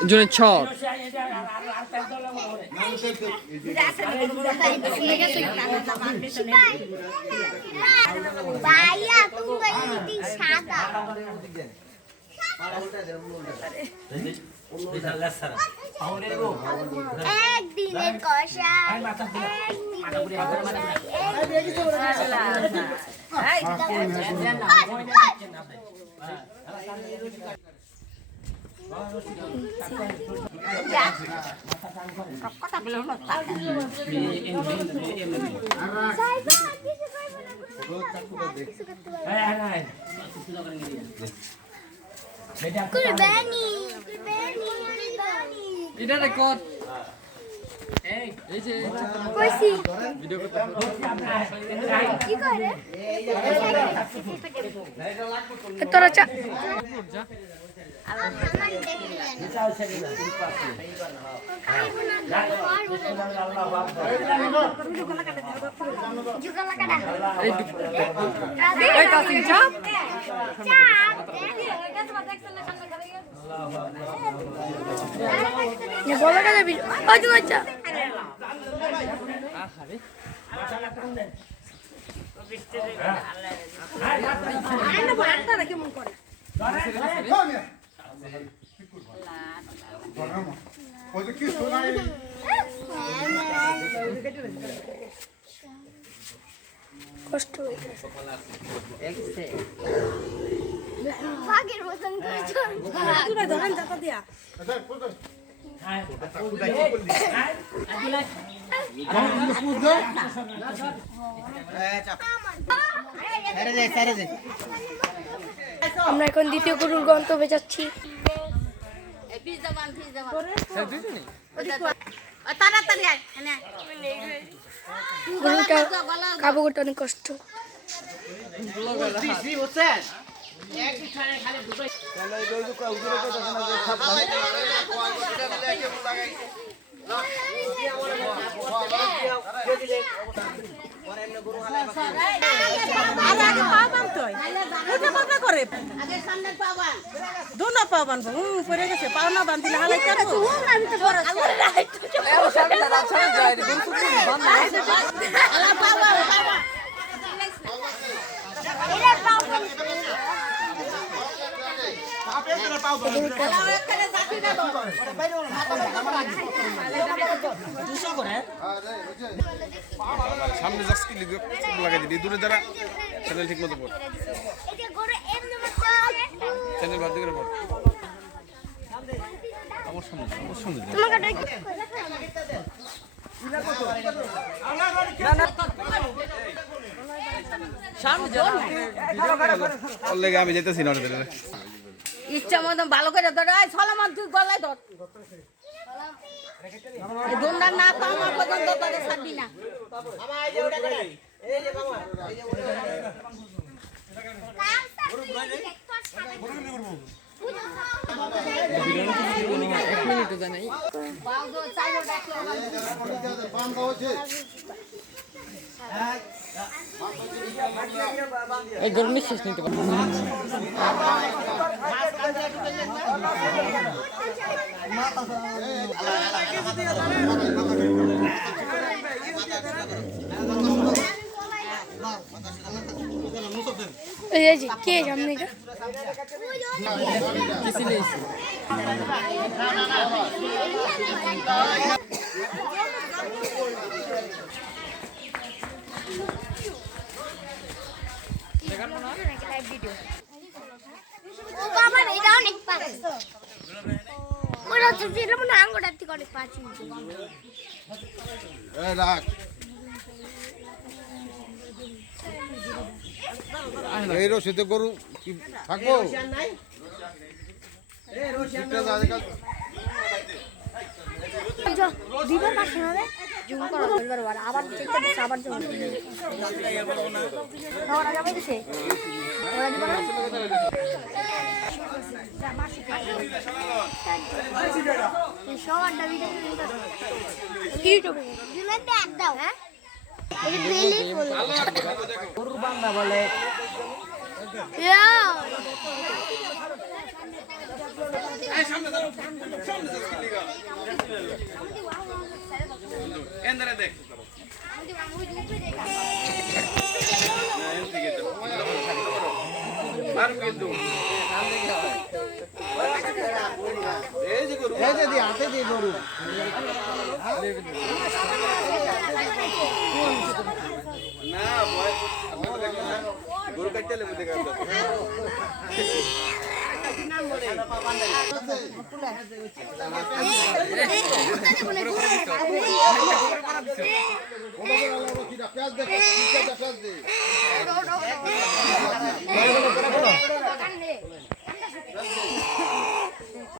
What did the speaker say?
জনের ছট ভাইয়া তুমি সাদা একদিনের কষা এটা রেকর্ড এই যে কইছি ভিডিও করতে কি করে তোরা চা এই তাসিন চা বলা গেলে আজ আচ্ছা কষ্ট ভাগের মতন করে ধরেন যাতা দিয়া আমরা এখন দ্বিতীয় গরুর গন্তব্যে যাচ্ছি গরুটা খাবো করতে অনেক কষ্ট সামনে যাস কি লাগাই দিবি দূরে যারা চ্যানেল ঠিক মতো পড় চ্যানেল বাদ দিয়ে পড় আমার সামনে আমি যেতেছি না ইচ্ছা মতো ভালো করে ধর সলামান তুই গলায় ধর দোনটা না পাওয়া পর্যন্ত তোদের ছাড়বি না এই গরম নিঃশ্বাস নিতে পারবো কে সামনে কিছু নেই এই রশিদে গরু কি থাকবো দিবার পাশে হবে জুম করা দিবার বড় আবার চেকটা দিছে আবার জুম ওরা যাবে দিছে ওরা দিবার শোয়ারটা ভিডিও ইউটিউবে জুমের ব্যাগ দাও হ্যাঁ এই বেলি ফুল গরুর বান্দা বলে ইয়া এই সামনে যাও সামনে যাও স্কিল লিগা এন্দারে দেখ আর কিন্তু এই যে গরু এই যে দি হাতে দি গরু না ভয় আপনারা দেখেন না গরু কাটতে লেগে দেখা যাচ্ছে